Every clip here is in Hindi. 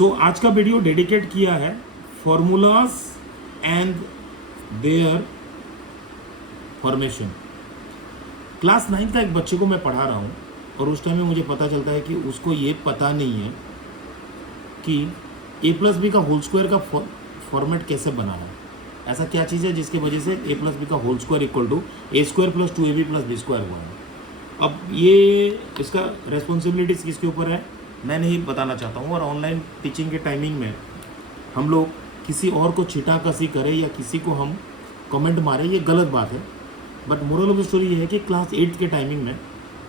आज का वीडियो डेडिकेट किया है formulas and there formation. Class 9 का एक बच्चे को मैं पढ़ा रहा हूँ और उस टाइम में मुझे पता चलता है कि उसको ये पता नहीं है कि ए प्लस बी का होल स्क्वायर का फॉर्मेट कैसे बनाना है। ऐसा क्या चीज़ है जिसकी वजह से ए प्लस बी का whole square equal to A square plus 2ab plus B square हुआ है। अब ये इसका रेस्पॉन्सिबिलिटीज़ किसके ऊपर है मैं नहीं बताना चाहता हूँ। और ऑनलाइन टीचिंग के टाइमिंग में हम लोग किसी और को छिटाकसी करें या किसी को हम कमेंट मारें, ये गलत बात है। But moral of the story ये है कि क्लास 8 के टाइमिंग में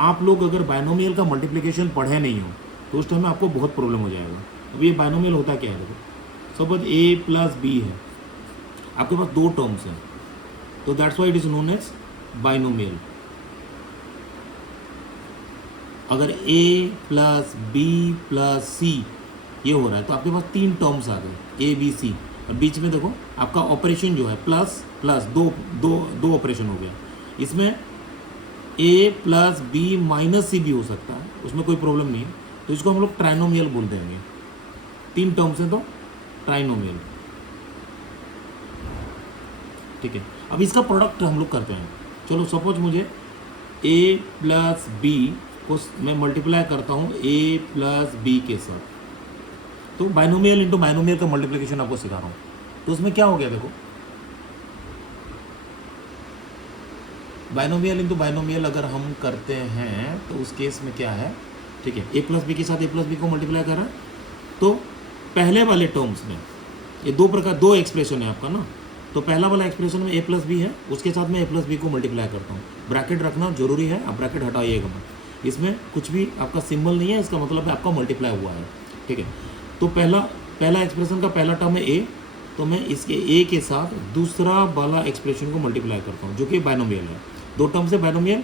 आप लोग अगर बायनोमियल का मल्टीप्लिकेशन पढ़े नहीं हो तो उस टाइम में आपको बहुत प्रॉब्लम हो जाएगा। अब ये बायनोमियल होता क्या है, देखो सपोज ए प्लस बी है, आपके पास दो टर्म्स हैं, तो that's why it is known as binomial. अगर A plus B plus C ये हो रहा है तो आपके पास तीन टर्म्स आ गए ए बी सी, और बीच में देखो आपका ऑपरेशन जो है प्लस प्लस दो ऑपरेशन हो गया। इसमें ए प्लस बी माइनस सी भी हो सकता है, उसमें कोई प्रॉब्लम नहीं है, तो इसको हम लोग ट्राइनोमियल बोल देंगे। तीन टर्म्स हैं तो ट्राइनोमियल, ठीक है। अब इसका प्रोडक्ट हम लोग करते हैं। चलो सपोज मुझे ए प्लस बी को मैं मल्टीप्लाई करता हूँ ए प्लस बी के साथ, तो बायनोमियल इंटू बायनोमियल का मल्टीप्लिकेशन आपको सिखा रहा हूँ। तो उसमें क्या हो गया, देखो बायनोमियल इंटू बायनोमियल अगर हम करते हैं तो उस केस में क्या है, ठीक है, ए प्लस बी के साथ ए प्लस बी को मल्टीप्लाई कर रहा है, तो पहले वाले टर्म्स में ये दो एक्सप्रेशन है आपका ना, तो पहला वाला एक्सप्रेशन में ए प्लस बी है, उसके साथ में ए प्लस बी को मल्टीप्लाई करता हूँ। ब्रैकेट रखना जरूरी है, आप ब्रैकेट हटाइएगा मत, इसमें कुछ भी आपका सिंबल नहीं है, इसका मतलब है आपका मल्टीप्लाई हुआ है, ठीक है। तो पहला एक्सप्रेशन का पहला टर्म है ए, तो मैं इसके ए के साथ दूसरा वाला एक्सप्रेशन को मल्टीप्लाई करता हूँ जो कि बायनोमियल है। दो टर्म से बायनोमियल,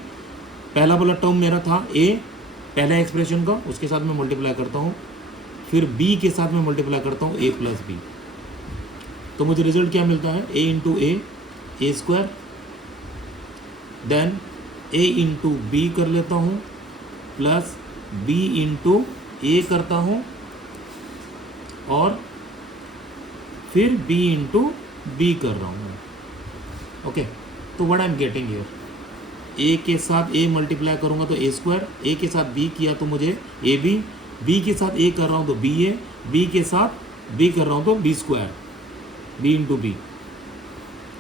पहला वाला टर्म मेरा था ए पहला एक्सप्रेशन का, उसके साथ मैं मल्टीप्लाई करता हूँ, फिर बी के साथ में मल्टीप्लाई करता हूँ ए प्लस बी, तो मुझे रिजल्ट क्या मिलता है, ए into A square, then A into B कर लेता हूँ प्लस बी इंटू ए करता हूँ और फिर b इंटू बी कर रहा हूँ। ओके, तो what I am getting here, a के साथ a मल्टीप्लाई करूँगा तो a स्क्वायर, a के साथ b किया तो मुझे ab, b के साथ a कर रहा हूँ तो ba, b के साथ b कर रहा हूँ तो b square, b into B.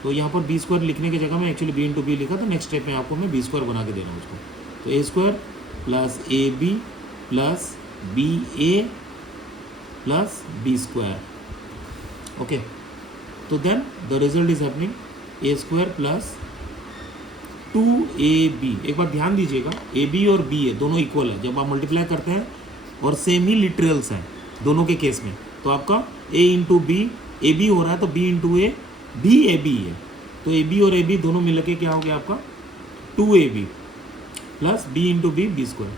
तो यहाँ पर b स्क्वायर लिखने की जगह मैं एक्चुअली b इंटू बी लिखा, तो नेक्स्ट स्टेप में आपको मैं b स्क्वायर बना के दे रहा हूँ उसको। तो a square plus A B plus B A plus B square. Okay, तो then the result is happening A square plus 2ab। एक बार ध्यान दीजिएगा, ए बी और बी ए दोनों इक्वल है, जब आप मल्टीप्लाई करते हैं और सेम ही लिटरल्स हैं दोनों के केस में, तो आपका a into B A B हो रहा है तो b इंटू ए भी ए बी है, तो ए बी और ए बी दोनों मिल के क्या हो गया आपका 2ab plus B into B B square.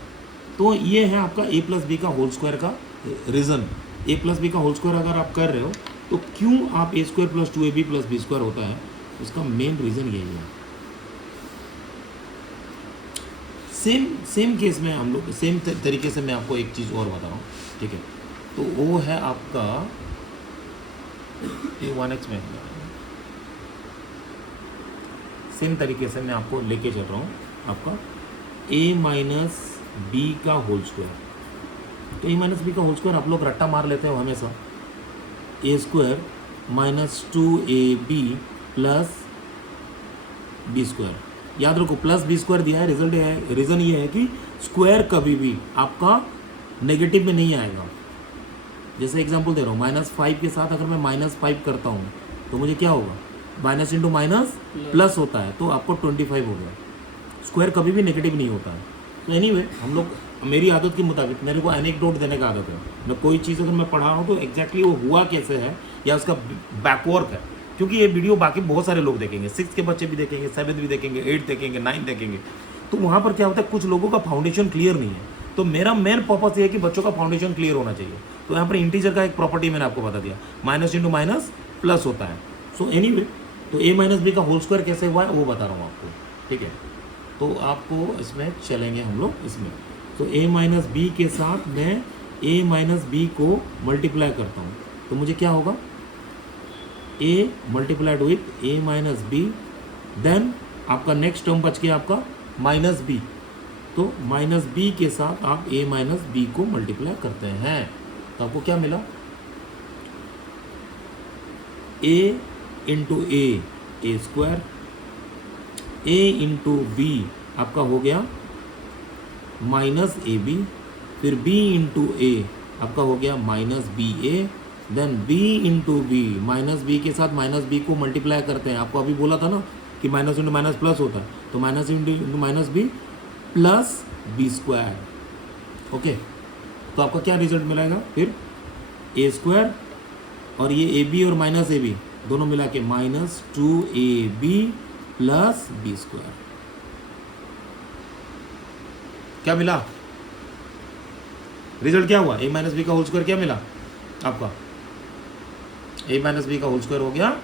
तो ये है आपका ए प्लस बी का होल स्क्वायर का रीज़न। ए प्लस बी का होल स्क्वायर अगर आप कर रहे हो तो क्यों आप A square plus 2ab plus B square होता है, उसका मेन रीज़न यही है। सेम केस में हम लोग सेम तरीके से मैं आपको एक चीज़ और बता रहा हूँ, ठीक है। तो वो है आपका ये 1x में सेम तरीके से मैं आपको लेके चल रहा हूँ आपका a माइनस बी का होल स्क्वायर। तो a माइनस बी का होल स्क्वायर आप लोग रट्टा मार लेते हो हमेशा, A square minus 2ab plus B square. याद रखो प्लस बी स्क्वायर दिया है, रिजल्ट है, रीज़न ये है कि स्क्वायर कभी भी आपका नेगेटिव में नहीं आएगा। जैसे एग्जांपल दे रहा हूँ, -5 के साथ अगर मैं -5 करता हूँ तो मुझे क्या होगा, माइनस इंटू माइनस प्लस होता है, तो आपको 25 हो गया। स्क्वायर कभी भी नेगेटिव नहीं होता है। तो एनीवे हम लोग, मेरी आदत के मुताबिक मेरे को एनेक्डोट देने का आदत है, मैं कोई चीज़ अगर मैं पढ़ा रहा हूँ तो एग्जैक्टली वो हुआ कैसे है या उसका बैकवर्क है, क्योंकि ये वीडियो बाकी बहुत सारे लोग देखेंगे, 6 के बच्चे भी देखेंगे, 7 भी देखेंगे, 8 देखेंगे, 9 देखेंगे, तो वहाँ पर क्या होता है कुछ लोगों का फाउंडेशन क्लियर नहीं है। तो मेरा मेन पर्पस ये है कि बच्चों का फाउंडेशन क्लियर होना चाहिए। तो यहाँ पर इंटीजर का एक प्रॉपर्टी मैंने आपको बता दिया, माइनस इंटू माइनस प्लस होता है। सो एनीवे, तो a माइनस बी का होल स्क्वायर कैसे हुआ है वो बता रहा हूँ आपको, ठीक है। तो आपको इसमें चलेंगे हम लोग इसमें, तो a माइनस बी के साथ मैं ए माइनस बी को मल्टीप्लाई करता हूँ तो मुझे क्या होगा, A multiplied with A minus B, then आपका नेक्स्ट टर्म बच गया आपका माइनस बी, तो माइनस बी के साथ आप ए माइनस बी को मल्टीप्लाई करते हैं तो आपको क्या मिला, A into A square, A into B आपका हो गया माइनस ए बी, फिर b इंटू ए आपका हो गया minus B A, then b into B, minus B के साथ माइनस बी को मल्टीप्लाई करते हैं। आपको अभी बोला था ना कि माइनस इंटू माइनस प्लस होता है, तो minus into minus B plus B square. Okay, तो आपका क्या रिजल्ट मिलेगा फिर, ए स्क्वायर और ये ए बी और माइनस ए बी दोनों मिला के minus 2ab plus B square. क्या मिला, रिजल्ट क्या हुआ, ए माइनस बी का होल स्क्वायर क्या मिला आपका, ए माइनस बी का होल स्क्वायर हो गया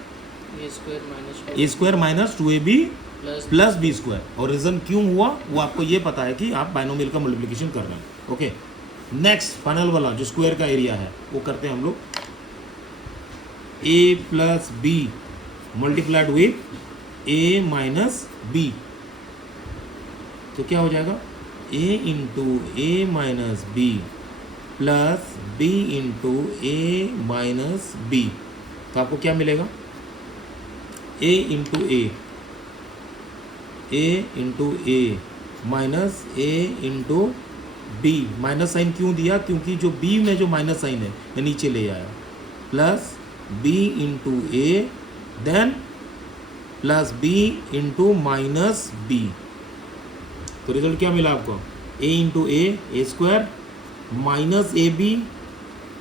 A square minus 2ab plus B square. और रीजन क्यों हुआ वो आपको ये पता है कि आप बाइनोमियल का मल्टीप्लिकेशन कर रहे हैं। ओके, नेक्स्ट फाइनल वाला जो स्क्वायर का एरिया है वो करते हैं हम लोग, A plus B multiplied with A minus B, तो क्या हो जाएगा, A into A minus B plus B into A minus B, तो आपको क्या मिलेगा, A into A minus A into B, minus sign क्यों दिया, क्योंकि जो बी में जो माइनस साइन है मैं नीचे ले आया, plus B into A, then plus B into minus B, तो रिजल्ट क्या मिला आपको, A into A square minus A B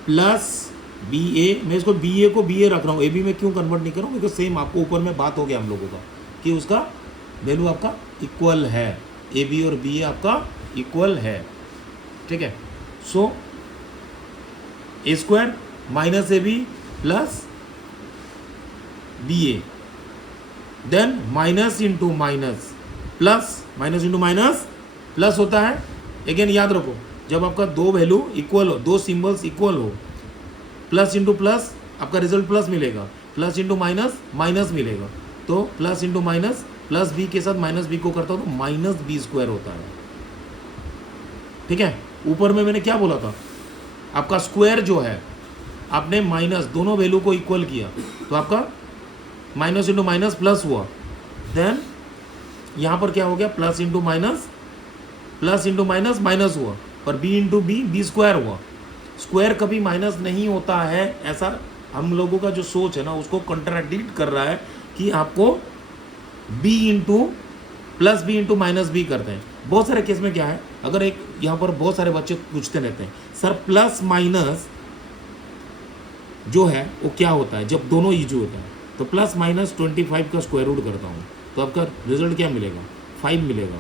plus B A, मैं इसको बी ए को बी ए रख रहा हूँ, ए बी में क्यों कन्वर्ट नहीं कर रहा हूँ, बिकॉज सेम आपको ऊपर में बात हो गया हम लोगों का कि उसका वैल्यू आपका इक्वल है, ए बी और बी ए आपका इक्वल है। ठीक है, so A square minus A B plus B A, then minus into minus plus, minus into minus plus होता है। अगेन याद रखो, जब आपका दो वैल्यू इक्वल हो, दो सिंबल्स इक्वल हो, प्लस इंटू प्लस आपका रिजल्ट प्लस मिलेगा, प्लस इंटू माइनस माइनस मिलेगा, तो plus into minus plus B के साथ माइनस बी को करता हूँ तो माइनस बी स्क्वायर होता है। ठीक है, ऊपर में मैंने क्या बोला था, आपका स्क्वायर जो है आपने माइनस दोनों वैल्यू को इक्वल किया तो आपका माइनस इंटू माइनस प्लस हुआ, देन यहाँ पर क्या हो गया, प्लस इंटू माइनस माइनस हुआ, और b इंटू बी स्क्वायर हुआ। स्क्वायर कभी माइनस नहीं होता है, ऐसा हम लोगों का जो सोच है ना उसको कंट्राडिक्ट कर रहा है कि आपको b into plus B into minus B करते हैं। बहुत सारे केस में क्या है, अगर एक यहाँ पर बहुत सारे बच्चे पूछते रहते हैं सर प्लस माइनस जो है वो क्या होता है जब दोनों यूज होता है, तो प्लस माइनस 25 का स्क्वायर रूट करता हूँ तो आपका रिजल्ट क्या मिलेगा, 5 मिलेगा,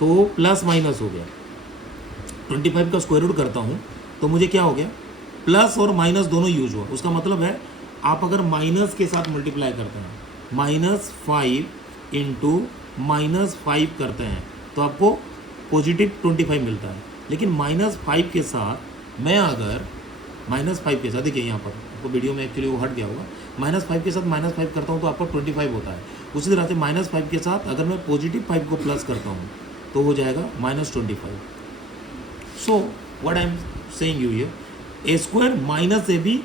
तो प्लस माइनस हो गया, 25 का स्क्वायर रूट करता हूँ तो मुझे क्या हो गया, प्लस और माइनस दोनों यूज हुआ। उसका मतलब है आप अगर माइनस के साथ मल्टीप्लाई करते हैं, -5 इंटू -5 करते हैं तो आपको पॉजिटिव 25 मिलता है। लेकिन -5 के साथ मैं अगर -5 के साथ, देखिए यहाँ पर आपको वीडियो में एक्चुअली वो हट गया होगा, -5 के साथ -5 करता हूँ तो आपको 25 होता है। उसी तरह से -5 के साथ अगर मैं पॉजिटिव 5 को प्लस करता हूँ तो हो जाएगा -25। So what I am saying you here, A square minus A B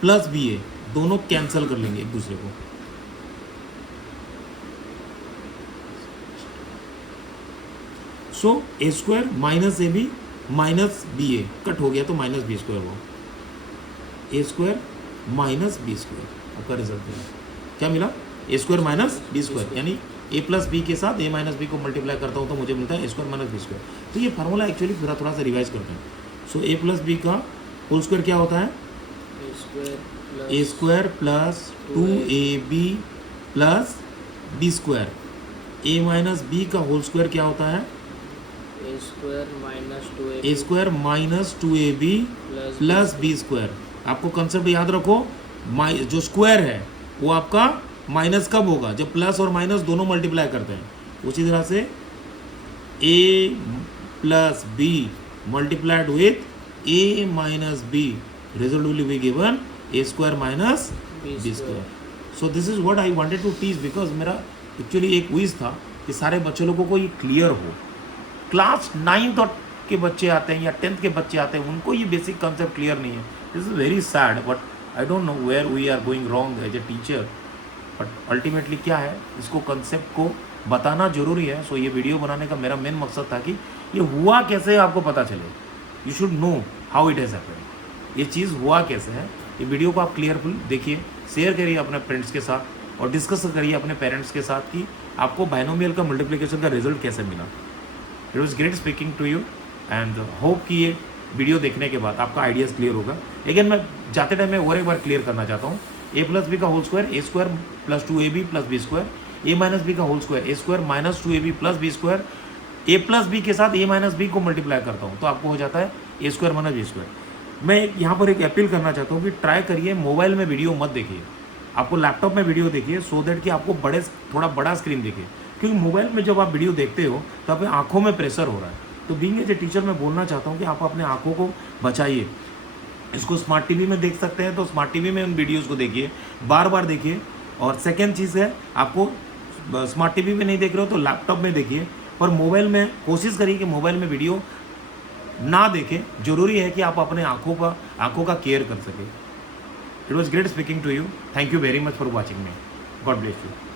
plus B A दोनों कैंसिल कर लेंगे एक दूसरे को। So A square minus A B minus B A cut हो गया तो माइनस बी स्क्वायर हुआ, A square minus B square आपका रिजल्ट मिला। क्या मिला, A square minus B square, यानी ए प्लस बी के साथ ए माइनस बी को मल्टीप्लाई करता हूँ तो मुझे मिलता है A square minus B square. तो ये फार्मूला एक्चुअली थोड़ा सा रिवाइज करते हैं। सो ए प्लस बी का होल स्क्वायर क्या होता है, A square plus 2ab plus B square. A minus B का होल स्क्वायर क्या होता है, A square minus 2ab plus B square. आपको कंसेप्ट याद रखो, जो स्क्वायर है वो आपका माइनस कब होगा, जब प्लस और माइनस दोनों मल्टीप्लाई करते हैं। उसी तरह से a plus B multiplied with a minus b result will be given a square minus b square. So this is what I wanted to teach because मेरा एक्चुअली एक क्विज था कि सारे बच्चे लोगों को ये क्लियर हो. क्लास 9th के बच्चे आते हैं या 10th के बच्चे आते हैं, उनको ये बेसिक कंसेप्ट क्लियर नहीं है. This is very sad, but I don't know where we are going wrong as a teacher. But ultimately क्या है, इसको कंसेप्ट को बताना जरूरी है. सो ये वीडियो बनाने का मेरा मेन मकसद था कि ये हुआ कैसे आपको पता चले. You should know how it has happened. ये चीज़ हुआ कैसे है. ये वीडियो को आप क्लियरफुल देखिए, शेयर करिए अपने फ्रेंड्स के साथ और डिस्कस करिए अपने पेरेंट्स के साथ कि आपको बाइनोमियल का मल्टीप्लिकेशन का रिजल्ट कैसे मिला. It was great speaking to you and hope कि ये वीडियो देखने के बाद आपका आइडियाज़ क्लियर होगा. लेकिन मैं जाते टाइम में और एक बार क्लियर करना चाहता हूँ. ए प्लस बी का whole square A square plus 2ab plus B square, A minus B का whole square A square minus 2ab plus B square, A plus B के साथ ए माइनस बी को मल्टीप्लाई करता हूँ तो आपको हो जाता है A square minus B square. मैं यहाँ पर एक अपील करना चाहता हूँ कि ट्राई करिए मोबाइल में वीडियो मत देखिए, आपको लैपटॉप में वीडियो देखिए सो दैट कि आपको थोड़ा बड़ा स्क्रीन दिखे. क्योंकि मोबाइल में जब आप वीडियो देखते हो तो आपकी आंखों में प्रेशर हो रहा है. तो बीइंग एज ए टीचर मैं बोलना चाहता हूँ कि आप अपने आंखों को बचाइए. इसको स्मार्ट टीवी में देख सकते हैं तो स्मार्ट टीवी में उन वीडियोज़ को देखिए, बार बार देखिए. और सेकेंड चीज़ है, आपको स्मार्ट टीवी में नहीं देख रहे हो तो लैपटॉप में देखिए. और मोबाइल में कोशिश करिए कि मोबाइल में वीडियो ना देखें. जरूरी है कि आप अपने आंखों का केयर कर सकें. It was great speaking to you. Thank you very much for watching me. God bless you.